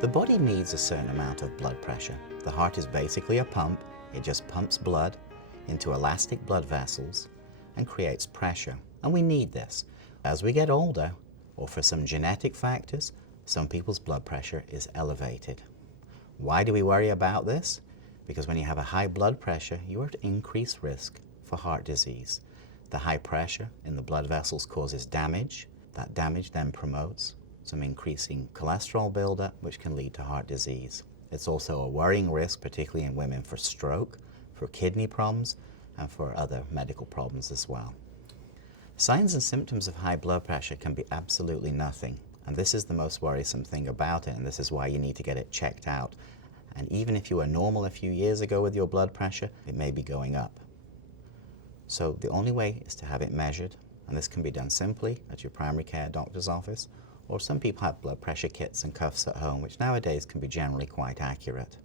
The body needs a certain amount of blood pressure. The heart is basically a pump. It just pumps blood into elastic blood vessels and creates pressure. And we need this. As we get older, or for some genetic factors, some people's blood pressure is elevated. Why do we worry about this? Because when you have a high blood pressure, you are at increased risk for heart disease. The high pressure in the blood vessels causes damage. That damage then promotes some increasing cholesterol buildup, which can lead to heart disease. It's also a worrying risk, particularly in women, for stroke, for kidney problems, and for other medical problems as well. Signs and symptoms of high blood pressure can be absolutely nothing, and this is the most worrisome thing about it, and this is why you need to get it checked out. And even if you were normal a few years ago with your blood pressure, it may be going up. So the only way is to have it measured, and this can be done simply at your primary care doctor's office, or some people have blood pressure kits and cuffs at home, which nowadays can be generally quite accurate.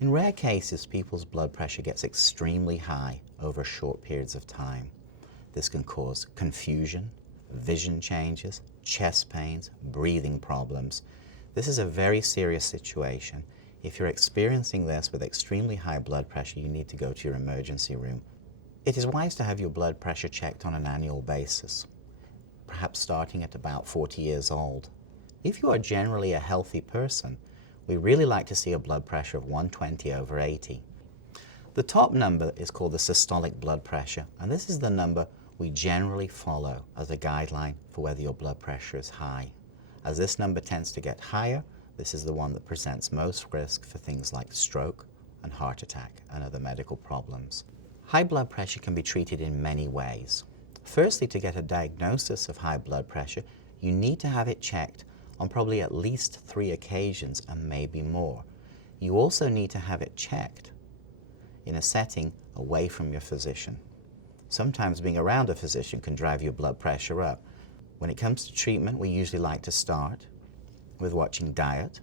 In rare cases, people's blood pressure gets extremely high over short periods of time. This can cause confusion, vision changes, chest pains, breathing problems. This is a very serious situation. If you're experiencing this with extremely high blood pressure, you need to go to your emergency room. It is wise to have your blood pressure checked on an annual basis, perhaps starting at about 40 years old. If you are generally a healthy person, we really like to see a blood pressure of 120/80. The top number is called the systolic blood pressure, and this is the number we generally follow as a guideline for whether your blood pressure is high. As this number tends to get higher, this is the one that presents most risk for things like stroke and heart attack and other medical problems. High blood pressure can be treated in many ways. Firstly, to get a diagnosis of high blood pressure, you need to have it checked on probably at least 3 occasions and maybe more. You also need to have it checked in a setting away from your physician. Sometimes being around a physician can drive your blood pressure up. When it comes to treatment, we usually like to start with watching diet,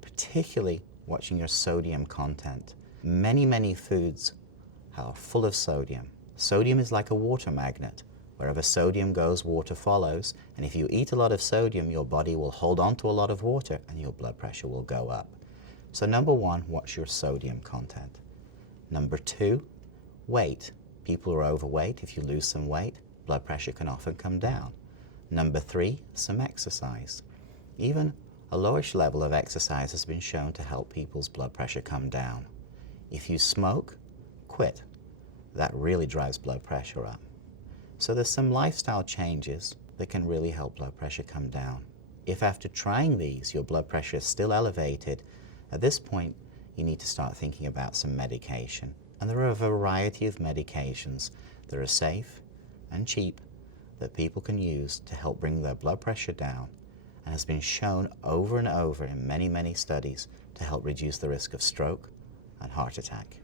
particularly watching your sodium content. Many foods are full of sodium. Sodium is like a water magnet. Wherever sodium goes, water follows. And if you eat a lot of sodium, your body will hold on to a lot of water and your blood pressure will go up. So number 1, watch your sodium content. Number 2, weight. People who are overweight, if you lose some weight, blood pressure can often come down. Number 3, some exercise. Even a lowish level of exercise has been shown to help people's blood pressure come down. If you smoke, quit. That really drives blood pressure up. So there's some lifestyle changes that can really help blood pressure come down. If after trying these your blood pressure is still elevated, at this point you need to start thinking about some medication. And there are a variety of medications that are safe and cheap that people can use to help bring their blood pressure down, and has been shown over and over in many studies to help reduce the risk of stroke and heart attack.